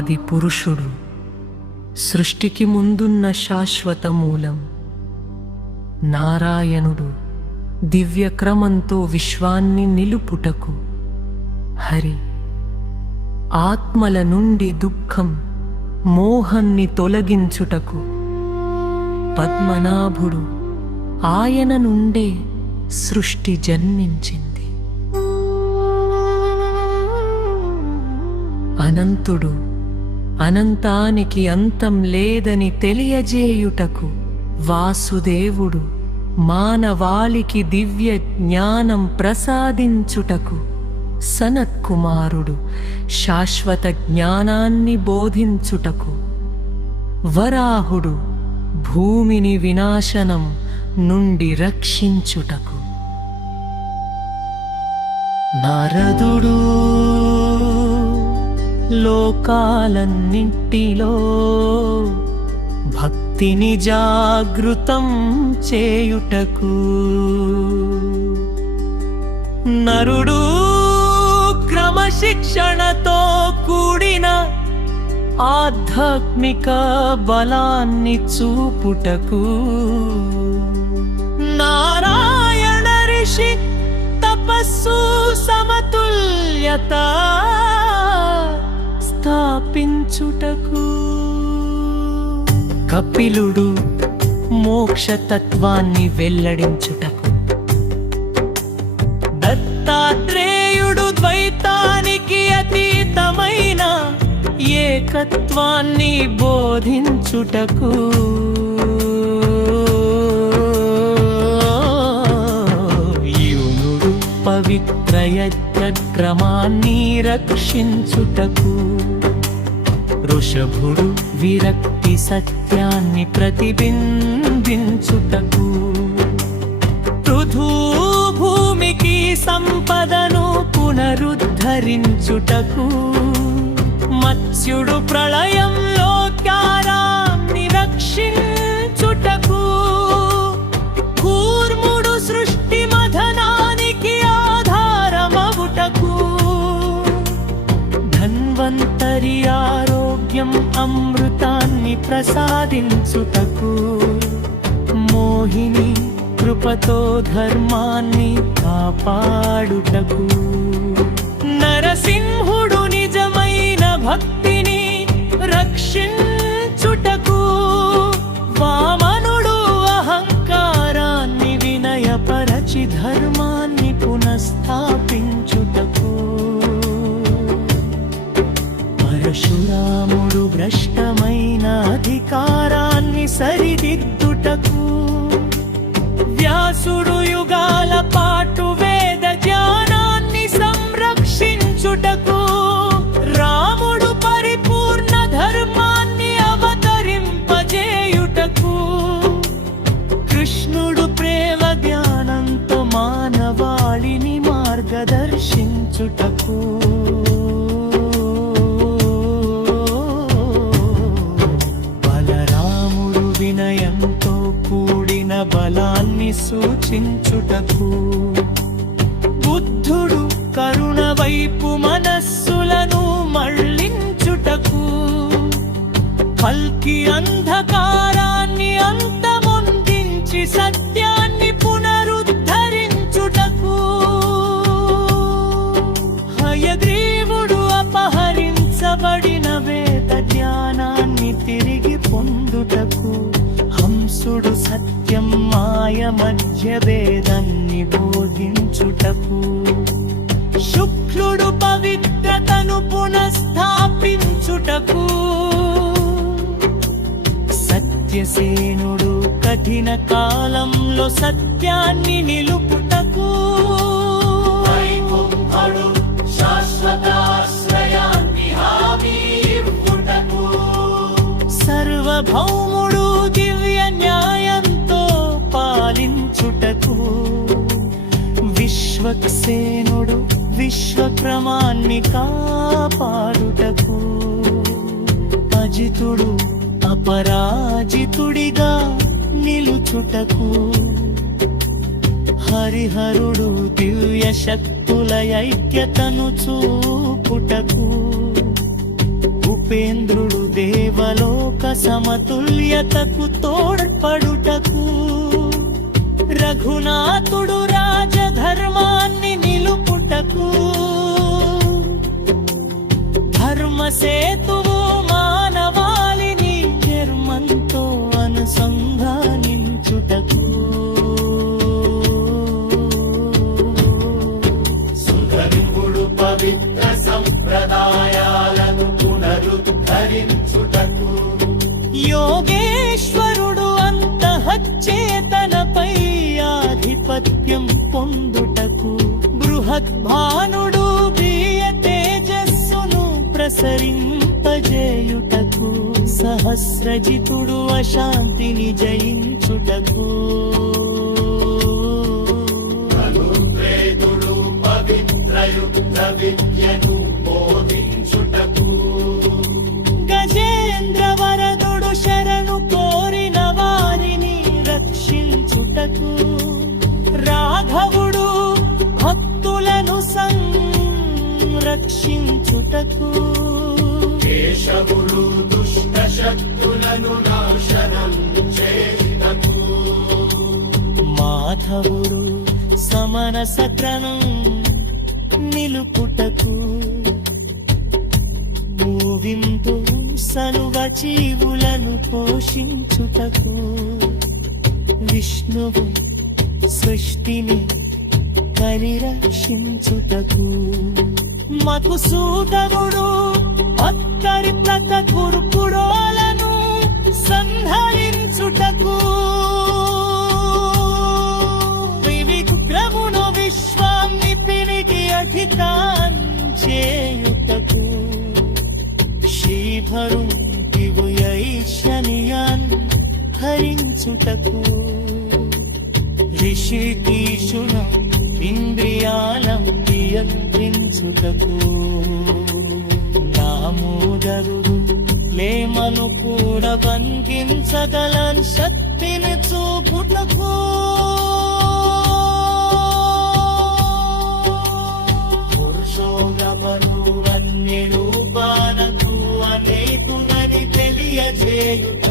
ఆది పురుషుడు. సృష్టికి ముందున్న శాశ్వత మూలం. నారాయణుడు దివ్యక్రమంతో విశ్వాన్ని నిలుపుటకు. హరి ఆత్మల నుండి దుఃఖం మోహన్ని తొలగించుటకు. పద్మనాభుడు ఆయన నుండే సృష్టి జన్మించింది. అనంతుడు అనంతానికి అంతం లేదని తెలియజేయుటకు వాసుదేవుడు మానవాళికి దివ్య జ్ఞానం ప్రసాదించుటకు సనత్కుమారుడు శాశ్వత జ్ఞానాన్ని బోధించుటకు వరాహుడు భూమిని వినాశనం నుండి రక్షించుటకు. నారదుడు లోకాలన్నింటిలో భక్తిని జాగృతం చేయుటకు నరుడు క్రమశిక్షణతో కూడిన ఆధ్యాత్మిక బలాన్ని చూపుటకు నారాయణ ఋషి తపస్సు సమతుల్యత స్థాపించుటకు. కపిలుడు మోక్షతత్వాన్ని వెల్లడించుటకు. దత్తాత్రేయుడు ద్వైతానికి అతీతమైన ఏకత్వాన్ని బోధించుటకు. యునుడు పవిత్ర క్రమాన్ని రక్షించుటకు ఋషభుడు విరక్తి సత్యాన్ని ప్రతిబింబించుటకు పృథూ భూమికి సంపదను పునరుద్ధరించుటకు మత్స్యుడు ప్రళయం అమృతాన్ని ప్రసాదించుటకు మోహిని కృపతో ధర్మాన్ని కాపాడుటకు. నరసింహుడు నిజమైన భక్తిని రక్షించ కృష్ణుడు ప్రేమ జ్ఞానంతో మానవాళిని మార్గదర్శించుటకు. బలరాముడు వినయంతో కూడిన బలాన్ని సూచించుటకు. బుద్ధుడు కరుణ వైపు మనస్సులను మళ్ళించుటకు. కల్కి అంధకారాన్ని అంత సత్యాన్ని పునరుద్ధరించుటకు. హయగ్రీవుడు అపహరించబడిన వేద జ్ఞానాన్ని తిరిగి పొందుటకు. హంసుడు సత్యం మాయ మధ్య వేదాన్ని బోధించుటకు. శుక్లుడు పవిత్రతను పునఃస్థాపించుటకు. సత్యసేనుడు కఠిన కాలంలో సత్యాన్ని నిలుపుటకు. సర్వభౌముడు దివ్య న్యాయంతో పాలించుటకు. విశ్వక్సేనుడు విశ్వక్రమాన్ని కాపాడుటకు. అజితుడు అపరాజితుడిగా నిలుచుటకు హరిహరుడు దివ్య శక్తుల ఐక్యతను చూపుటకు ఉపేంద్రుడు దేవలోక సమతుల్యతకు తోడ్పడుటకు రఘునాథుడు రాజధర్మాన్ని నిలుపుటకు ధర్మసేతువు ఆధిపత్యం పొందుటకు బృహద్భానుడు ప్రియ తేజస్సును ప్రసరింపజేయుటకు సహస్రజితుడు అశాంతిని జయించుటకు. సంరక్షించుటకు కేశవుడు దుష్ట శక్తులను నాశనం చేయుటకు. మాధవుడు సమన సక్రనం నిలుపుటకు. మూవింపు సనువ జీవులను పోషించుటకు. విష్ణువు సృష్టిని పరిరక్షించుటకు. మధుసూదనుడు అత్తరి ప్రత కురుపుడోలను సంహరించుటకు. వివిగ్రమును విశ్వామిత్రికి అధికారం చేయుటకు. శ్రీభరు శనియాన్ హరించుటకు. ఋషికీషున ఇంద్రియాలం నియంత్రించుటకు నామోదరుడు లేమను కూడా బంధించగలన్ శక్తిని చూపుటకు. పురుషోగమను అన్ని రూపాలకు అనేకునని తెలియజేయుట